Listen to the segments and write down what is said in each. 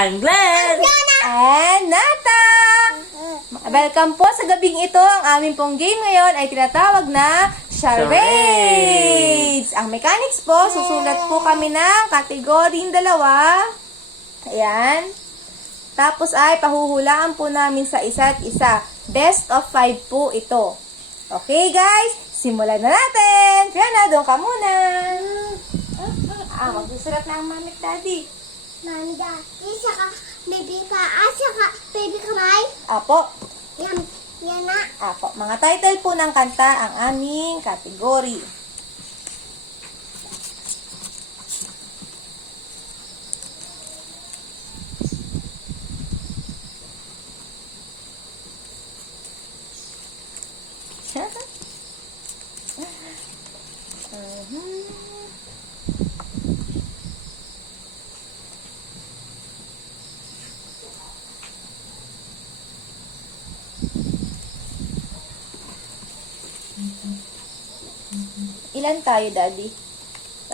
I'm Glenn! And Nata! Welcome po sa gabing ito. Ang aming pong game ngayon ay tinatawag na Charades! Ang mechanics po, susulat po kami ng kategoryeng dalawa. Ayan. Tapos ay pahuhulaan po namin sa isa't isa. Best of 5 po ito. Okay guys, simulan na natin! Fiona, doon ka muna. Magsusulat na ang mami at daddy. Mami, daddy, saka baby paa, saka baby kamay. Apo. Yan na. Apo. Mga title po ng kanta ang aming category. Ilan tayo, Daddy?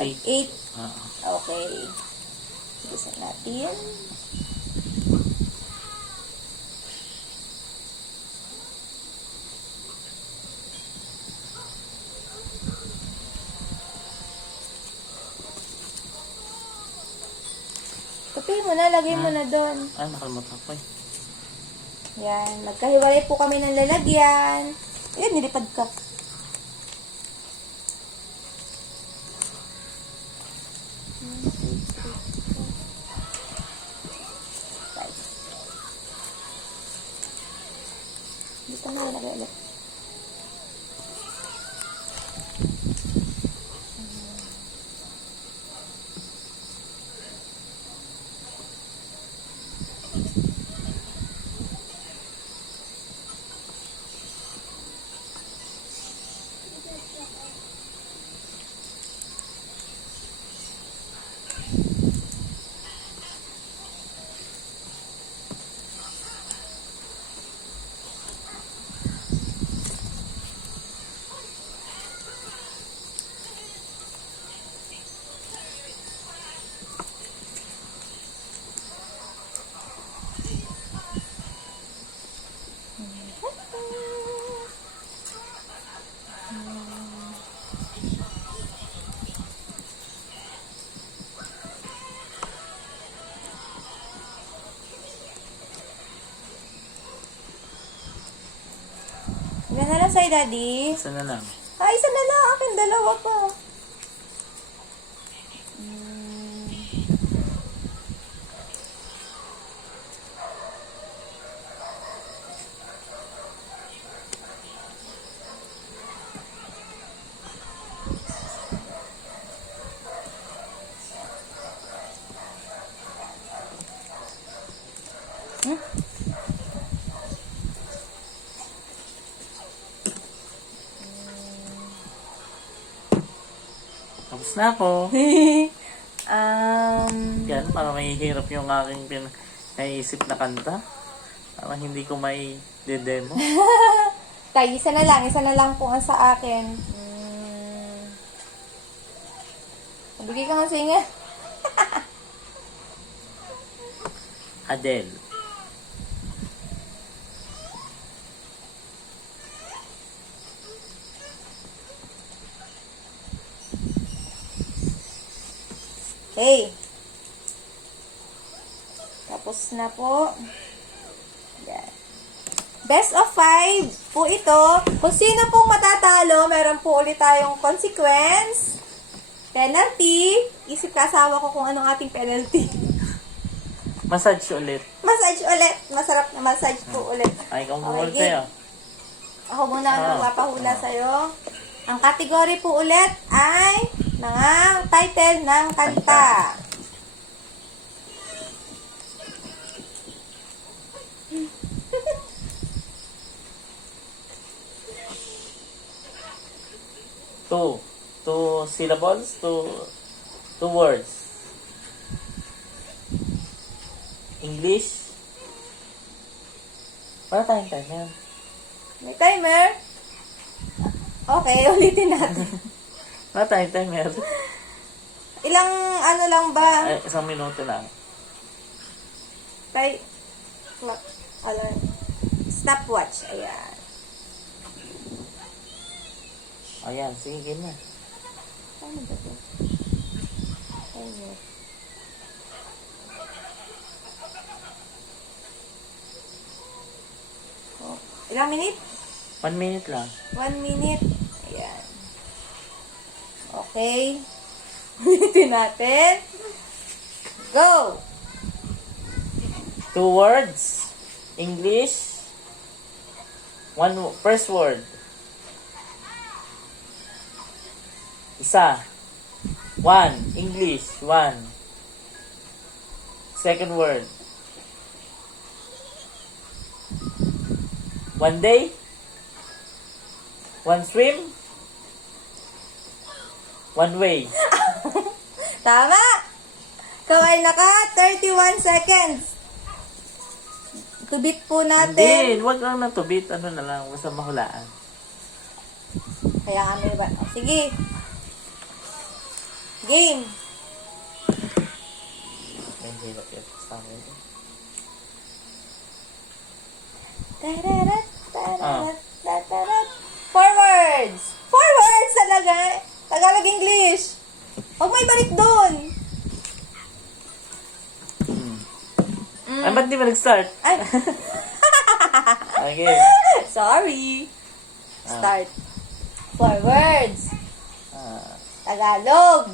8. Okay. Gusto natin. Tupi mo na, lagay mo na doon. Ay, nakalimutan ko eh. Yan. Magkahiwalay po kami ng lalagyan. Ayan, nilipad ka. Dito na ilagay ulit. Ilan na lang sa'yo, Daddy? Isa na lang. Isa na lang. Akin, dalawa pa. Tapos na ako. Yan, para mahihirap yung aking naisip na kanta. Para hindi ko may demo. Tay, isa na lang po ang sa akin. Bigay ka nga singa. Adele. Okay. Tapos na po. Yan. Best of 5 po ito. Kung sino pong matatalo, meron po ulit tayong consequence. Penalty. Isip kasawa ko kung anong ating penalty. Massage ulit. Massage ulit. Masarap na massage po ulit. Ay, ikaw Okay, muna game. tayo. Ako muna ang magpapahula sa'yo. Ang category po ulit ay mga title ng kanta. Two syllables, two words. English. Para tayong timer. May timer? Okay, ulitin natin. Para tayong timer. Ilang ano lang ba? Ay, 1 minuto lang. Tay, clock, alarm. Stopwatch. Ayan. Ayan, sige, game na. Ano ba ito? Ayun. Oh, ilang minute? 1 minute lang. 1 minute. Ayan. Okay. Ulitin natin. Go! 2 words. English. First word. Isa. 1. English. 1. Second word. 1 day. 1 swim. 1 way. Tama! Ikaw ay naka 31 seconds. Tubit po natin. Hindi, wag lang na tubit. Ano na lang, basta mahulaan. Kaya kami ba? Sige. Game. Ay, hirap yan. Sa akin. Tararat, tararat, tararat. 4 words. 4 words talaga. Tagalog English. Huwag may balik doon. Ay, ba't di ba nag-start? Ay, Okay. sorry. Start. 4 words. Ah, Tagalog.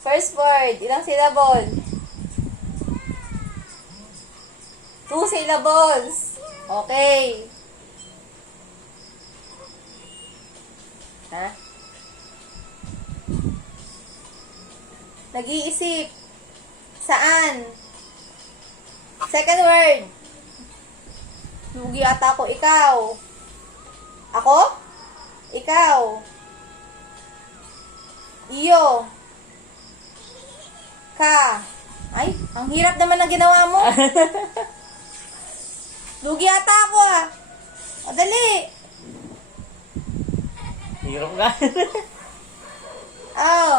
First word. Ilang syllable? 2 syllables. Okay. Ha? Nag-iisip. Saan? Second word. Lugi ata ako. Ikaw. Ako? Ikaw. Iyo. Ka. Ay, ang hirap naman ng ginawa mo. Lugi ata ako ah. O, dali. hirap nga. Oh.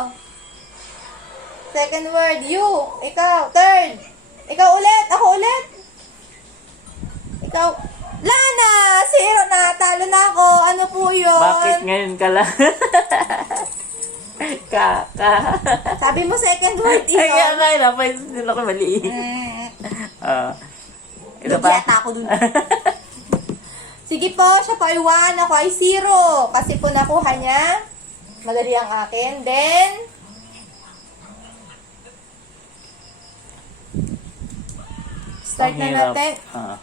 Second word, you. Ikaw. Third. Ikaw ulit. Ako ulit. Ikaw. Lana! Zero na. Talo na ako. Ano po yun? Bakit ngayon ka lang? Sabi mo second word, Ay, kaya iyo. nga, napaisip din ako mali. Ito Lugi pa? ata ako dun. Sige po, siya po ay 1. Ako ay 0. Kasi po nakuha niya. Madali ang akin. Then, start Ang na hirap. natin. Ah.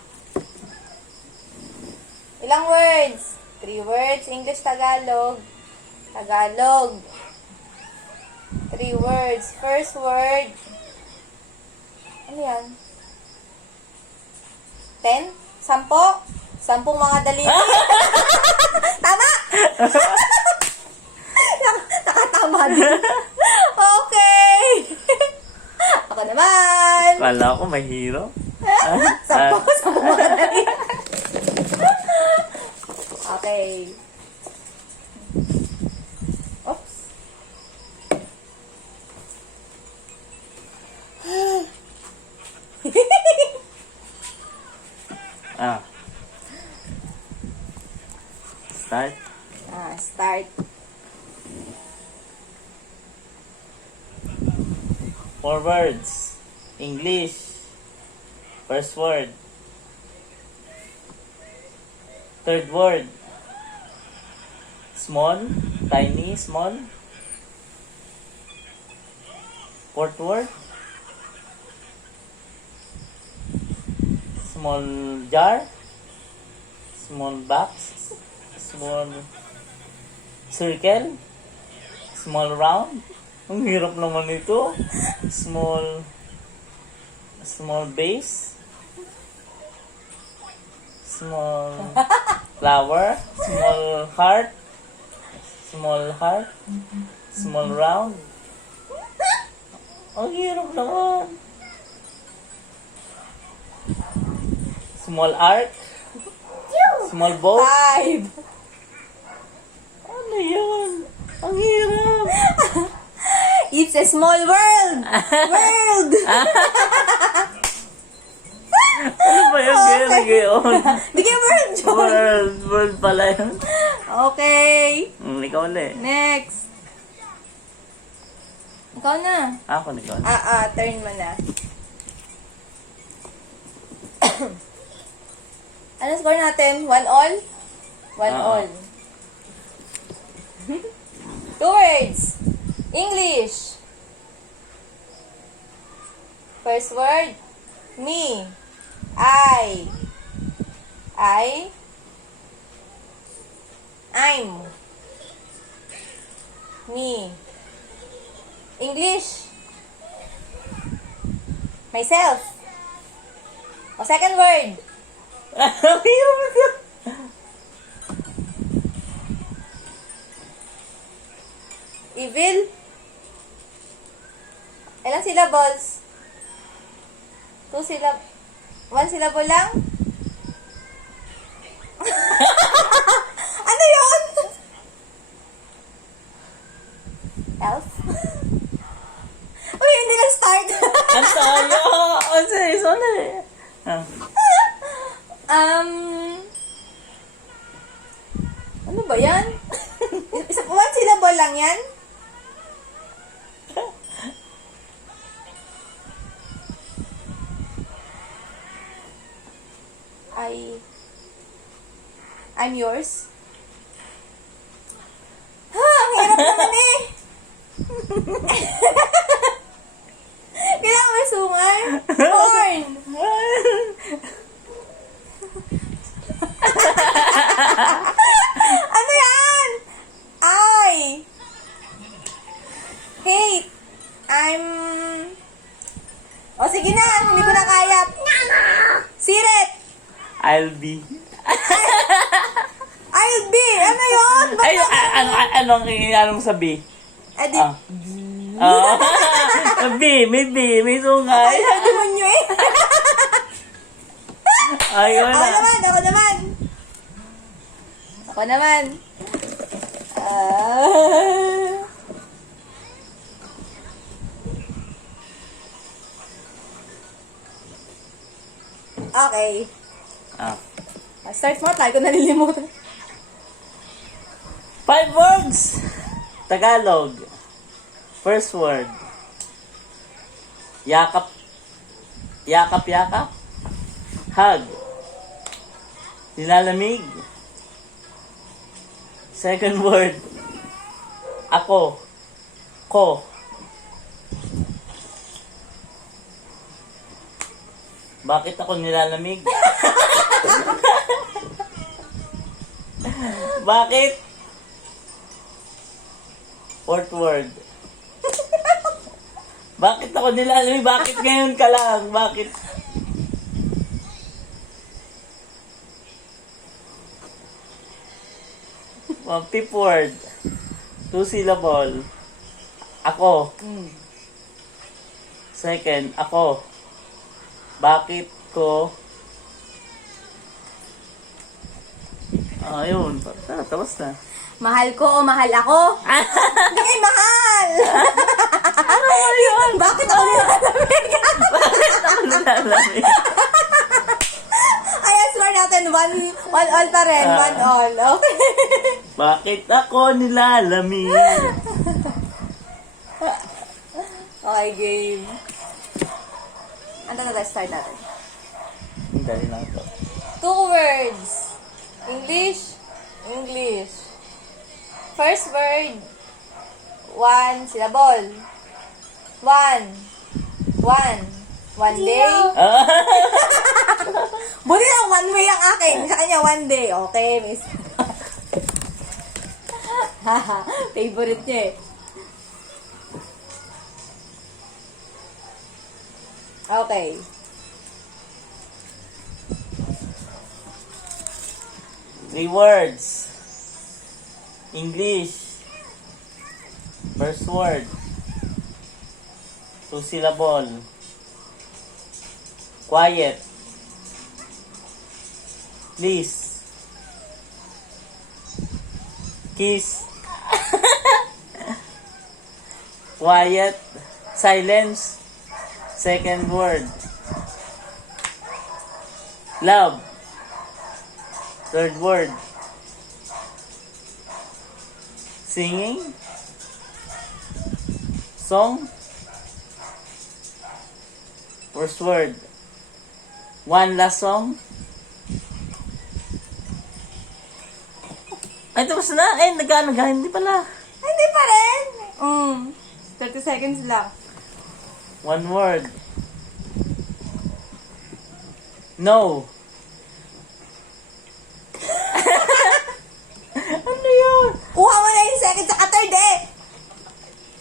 Ilang words? 3 words. English, Tagalog. Tagalog. 3 words. First word. Ano yan? 10? 10? 10 mga daliri. Tama! Nakatama din. Okay. Ako naman. Kala ko mahirap. 10 mga daliri. Okay. Oops. Start. Start. 4 words. English. First word. Third word. Small. Tiny. Small. Fourth word. Small jar. Small box. Small circle. Small round. Ang hirap naman ito. Small base. Small flower. Small heart. Small round. Ang hirap naman. Small arc. Small boat. 5. Ano yun? Ang hirap. It's a small world. World. Sige, yun. Di kayo world yun. World pala yun. Okay. Ikaw ulit. Next. Ikaw na. Ako, ikaw. Turn mo na. Ano score natin? 1 all? 1 all. 2 words. English. First word, me. I. I'm. Me. English. Myself. O, second word. Evil. Ilang syllables? 1 syllable lang? Ano yun? Elf? Uy, hindi nag-start. Ang tayo! Sige, sorry. Ano ba yan? 1 syllable lang yan? I'm yours. Ang hirap naman eh. Kailangan may sungay. Corn. Ano yan? I hate. O sige na, hindi ko na kaya. Siret. I'll be. I'll be. Ano yun? Ay, anong sabi? Edi, May sungay. ay, sabi mo nyo eh. Ay, wala. Ako naman. Okay. Start mo, tayo ko nalilimutan. 5 words. Tagalog. First word. Yakap. Yakap. Hug. Nilalamig. Second word. Ako. Ko. Bakit ako nilalamig? Bakit? Fourth word. Bakit ako nilalamig? Bakit ngayon ka lang? Bakit? Fifth word. 2 syllable. Ako. Second, ako. Bakit ko? Ayun. Tapos na. Mahal ko o mahal ako? Hindi kayo mahal! Ano yun? Bakit ako nilalamig? Bakit ako nilalamig? Ayan, score natin. 1 all pa rin. 1 all. Okay. Bakit ako nilalamig? Okay, game. Ano na start natin? Dali lang ito. 2 words. English. First word, 1 syllable. 1 day. Buti lang 1 way ang akin. Sa kanya 1 day. Okay, miss. Favorite niya eh. Okay. Three words. English. First word. 2 syllable. Quiet. Please. Kiss. Quiet. Silence. Second word. Love. Third word. Singing. Song. First word. One last song. Ay, tapos na. Ay, nag-ano-ga. Hindi pala. Hindi pa rin. 30 seconds lang. One word. No. Ano yun? Kuha mo na yung second sa third eh.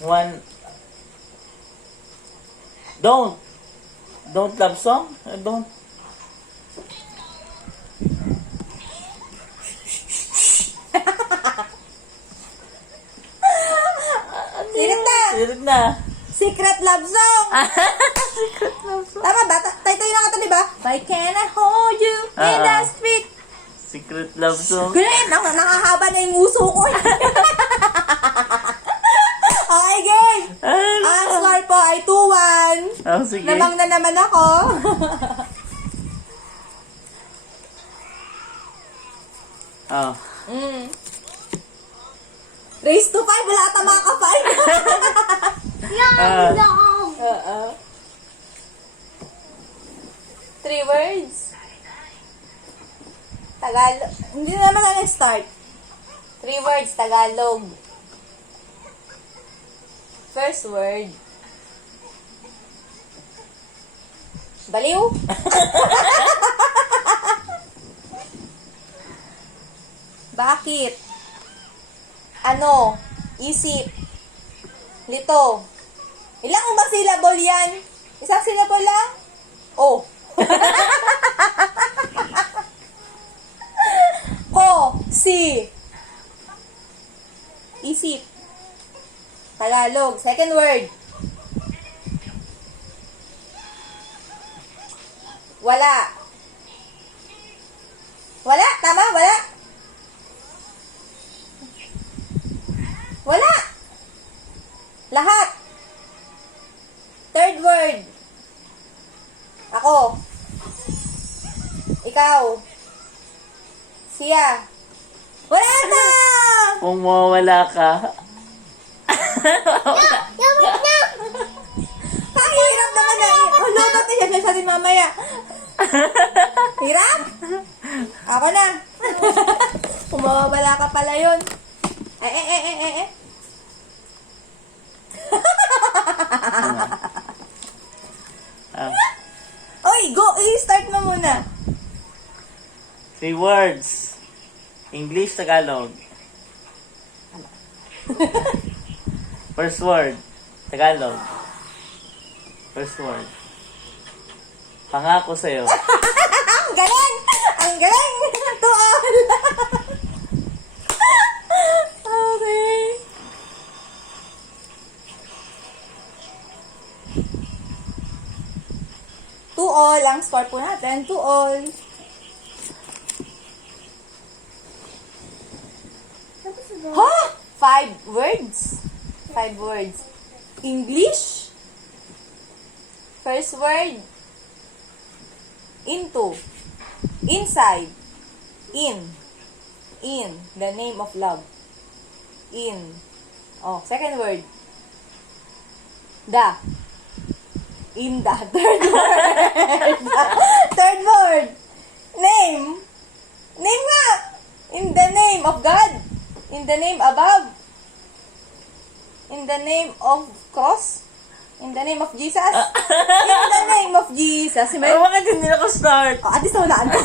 One. Don't. Don't love song? Don't. Sirit na. Sirit na. Secret love song. Secret love song. Tama ba? Tayo na kata, di ba? Why can't I hold you in the street? Secret love song. Great! Nakahaba na yung uso ko. Okay, game. Ang score po ay 2-1. Oh, sige. Namang na naman ako. Oh. Race to 5. Wala ata makaka-5. Ah. Oo. 3 words. Tagalog. Hindi na naman na start. 3 words, Tagalog. First word. Baliw? Bakit? Ano? Isip. Lito. Ilang ba syllable yan? Isang syllable lang? Oh. Ko. Si. Isip. Tagalog. Second word. Wala. Wala? Tama? Wala? Wala. Lahat. Third word. Ako. Ikaw. Siya. Wala na! Kung mawawala ka. Yamit na! Ang hirap naman na. Ulo, natin siya din mamaya. Hirap? Ako na. Kung mawawala ka pala yun. Eh. Ah. Oy, go! I-start mo muna. 3 words. English, Tagalog. First word. Tagalog. First word. Pangako sa'yo. Ang galing! Ang galing! To all! Okay. To all. Ang score po natin. To all. Ha? 5 words. 5 words. English. First word. Into. Inside. In. The name of love. In. Oh, second word. The. In the. Third word. Third word. Name. Name nga. In the name of God. In the name above. In the name of cross. In the name of Jesus. In the name of Jesus. Ay, bakit hindi naka-start? Oh, at least nawalaan ko.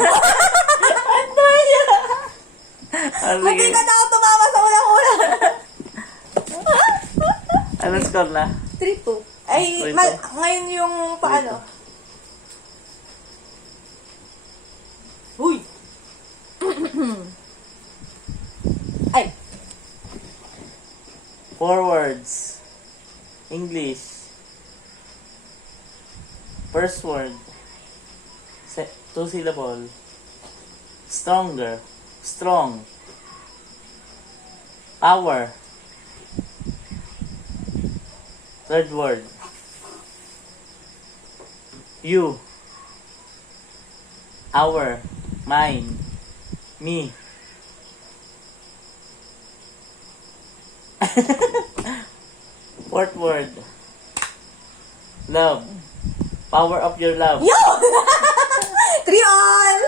Ah, Buti sige. ka na ako tumama sa ulang-ulang. Anong score na? 3-2. Ay, 3-2. ngayon yung paano? Huy! Ay, 4 words. English. First word. 2 syllable. Stronger. Strong. Power. Third word. You. Our. Mine. Me. Fourth word. Love. Power of your love. Yo! 3 all!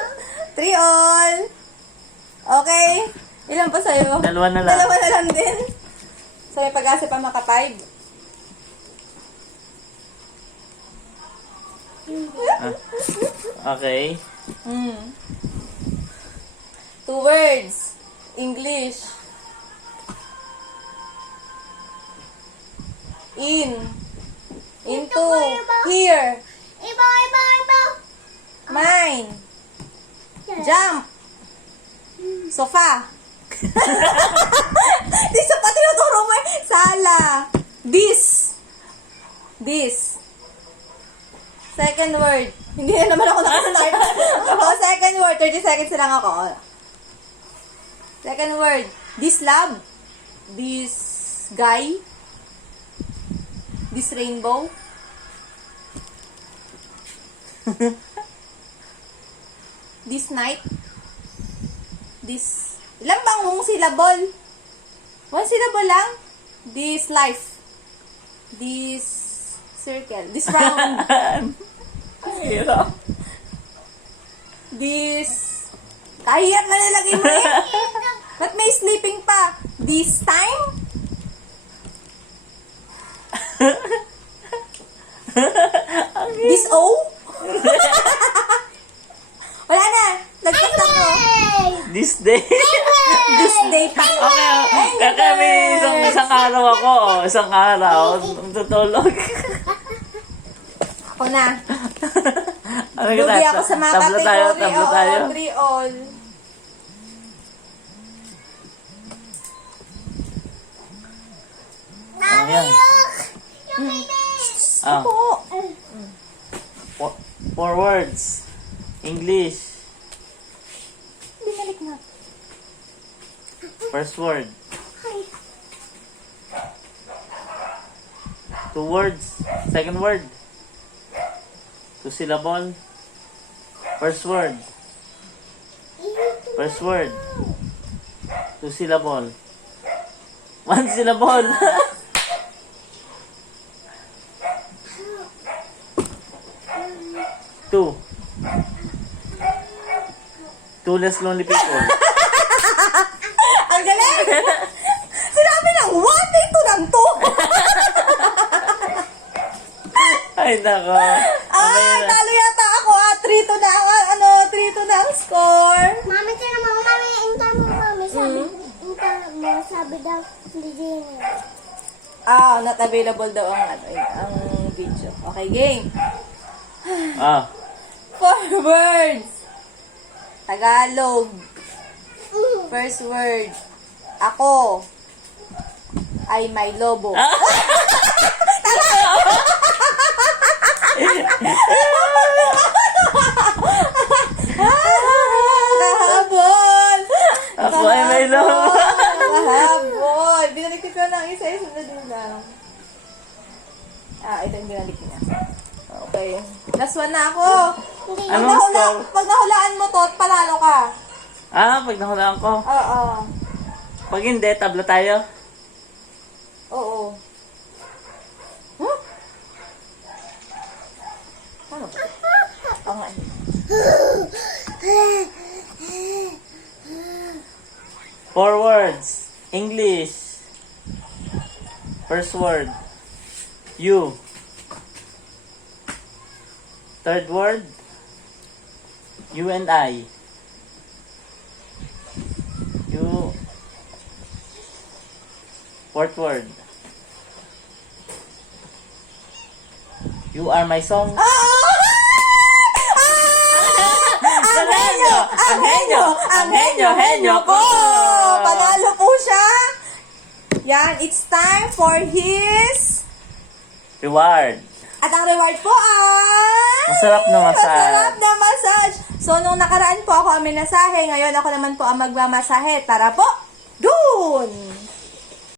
3 all! Okay. Ilan pa sa'yo? Dalawa na lang. Dalawa na lang din. So, may pag-asa pa maka-5. Okay. 2 words. English. In. Into. Here. Iba. Mine. Jump. Sofa. Di sofa tinuturo mo eh. Sala. This. Second word. Hindi na naman ako nakasunod. Second word. 30 seconds na lang ako. Second word. This love. This guy. This rainbow. This night. This. Ilan bang mong syllable? 1 syllable lang. This life. This circle. This round. Ang hirap. This. Kahirap na nilagay mo eh. Ba't may sleeping pa? This time? This O? Wala na. Lagpas na ko. This day. This day pa. Okay. Kaya may isang araw ako. Isang araw. Tutulog. Ako na. Ano Lugi ako sa mga tabla tayo. category. Tabla tayo. Oo, 3 all. Ayan. Ah. Po. Four words. English. Binalik na. First word. 2 words. Second word. 2 syllable. First word. First word. 2 syllable. 1 syllable. Two. Two less lonely people. Ang galing! Sinabi ng 1, ito ng 2. Ay, nako. Okay na. Talo yata ako. 3 to na. 3 to na ang score. Mami, tinan mo, mami, intay mo, mami. Sabi daw, hindi din. Not available daw ang video. Okay, game. Ah. 4 words. Tagalog. First word. Ako. Ay may lobo. Kahabol! Ako ay may lobo. Kahabol! Binalik ko ng isa-isa na din lang. Ito yung binalik niya. Okay. Last one na ako. Anong score? Pag nahulaan mo to, palalo ka. Pag nahulaan ko. Oo. Pag hindi, tabla tayo. Oo. Huh? Ano ba? Ang ano? Four words. English. First word. You. Third word. You and I. You. Fourth word. You are my song. Anghenyo ko! Panalo po siya. Yan, it's time for his... Reward. At ang reward po ay... Masarap na massage. Masarap na massage. So, nung nakaraan po ako ang minasahe, ngayon ako naman po ang magmamasahe. Tara po, dun!